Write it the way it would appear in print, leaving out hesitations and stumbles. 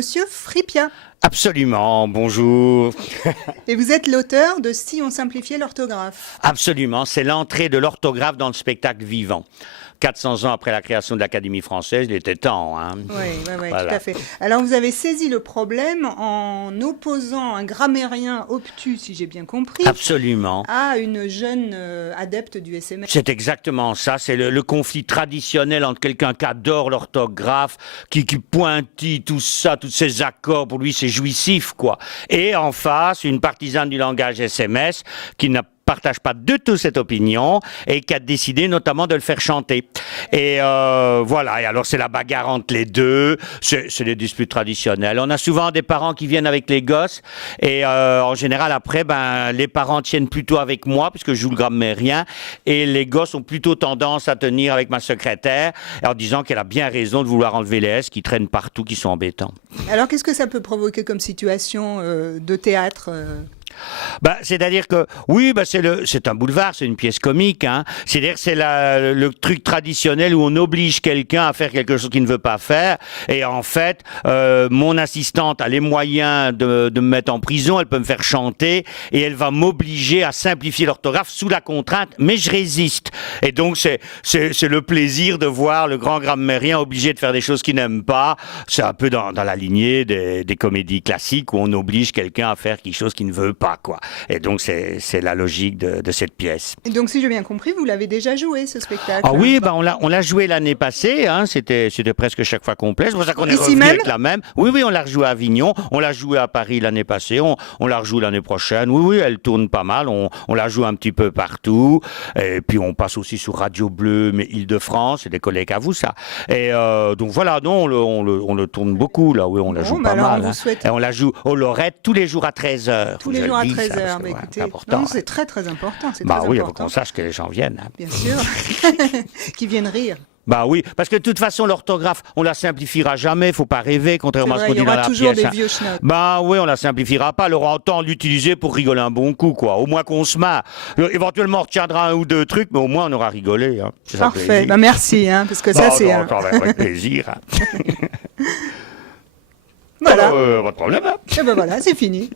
Monsieur Fripia. Absolument, bonjour. Et vous êtes l'auteur de Si on simplifiait l'orthographe. Absolument, c'est l'entrée de l'orthographe dans le spectacle vivant. 400 ans après la création de l'Académie française, il était temps. Hein. Oui, Voilà. tout à fait. Alors vous avez saisi le problème en opposant un grammairien obtus, si j'ai bien compris, Absolument. à une jeune adepte du SMS. C'est exactement ça, c'est le conflit traditionnel entre quelqu'un qui adore l'orthographe, qui pointille tout ça, tous ces accords, pour lui c'est jouissif, quoi. Et en face, une partisane du langage SMS qui n'a partage pas du tout cette opinion et qui a décidé notamment de le faire chanter. Et voilà, et alors c'est la bagarre entre les deux, c'est des disputes traditionnelles. On a souvent des parents qui viennent avec les gosses et en général après, les parents tiennent plutôt avec moi puisque je joue le grammairien et les gosses ont plutôt tendance à tenir avec ma secrétaire en disant qu'elle a bien raison de vouloir enlever les S qui traînent partout, qui sont embêtants. Alors qu'est-ce que ça peut provoquer comme situation de théâtre c'est-à-dire que, oui, c'est un boulevard, c'est une pièce comique, hein. C'est-à-dire c'est le truc traditionnel où on oblige quelqu'un à faire quelque chose qu'il ne veut pas faire. Et en fait, mon assistante a les moyens de me mettre en prison, elle peut me faire chanter et elle va m'obliger à simplifier l'orthographe sous la contrainte, mais je résiste. Et donc, c'est le plaisir de voir le grand grammairien obligé de faire des choses qu'il n'aime pas. C'est un peu dans la lignée des comédies classiques où on oblige quelqu'un à faire quelque chose qu'il ne veut pas, quoi. Et donc, c'est la logique de cette pièce. Et donc, si j'ai bien compris, vous l'avez déjà joué, ce spectacle? Ah oui, on l'a joué l'année passée, hein, c'était presque chaque fois complet. C'est pour ça qu'on est Ici revenu même avec la même. Oui, on l'a rejoué à Avignon, on l'a joué à Paris l'année passée, on la rejoue l'année prochaine. Oui, elle tourne pas mal, on la joue un petit peu partout. Et puis, on passe aussi sur Radio Bleu, mais Île-de-France, c'est des collègues à vous, ça. Et donc voilà, non, on le tourne beaucoup, là, oui, on la joue pas mal. Hein. Souhaite... Et on la joue au Lorette tous les jours à 13h. Tous les jours à 13h, écoutez, c'est très très important. Oui, il faut qu'on sache que les gens viennent. Hein. Bien sûr, qu'ils viennent rire. Oui, parce que de toute façon, l'orthographe, on la simplifiera jamais, faut pas rêver, contrairement à ce qu'on dit dans la pièce. Il y aura toujours des vieux schnocks. Oui, on la simplifiera pas, alors autant l'utiliser pour rigoler un bon coup, quoi. Au moins qu'on se marre. Éventuellement, on retiendra un ou deux trucs, mais au moins on aura rigolé. Hein. Parfait, merci, hein, parce que ça c'est... avec plaisir. Hein. Voilà. Pas de problème. Hein. Et voilà, c'est fini.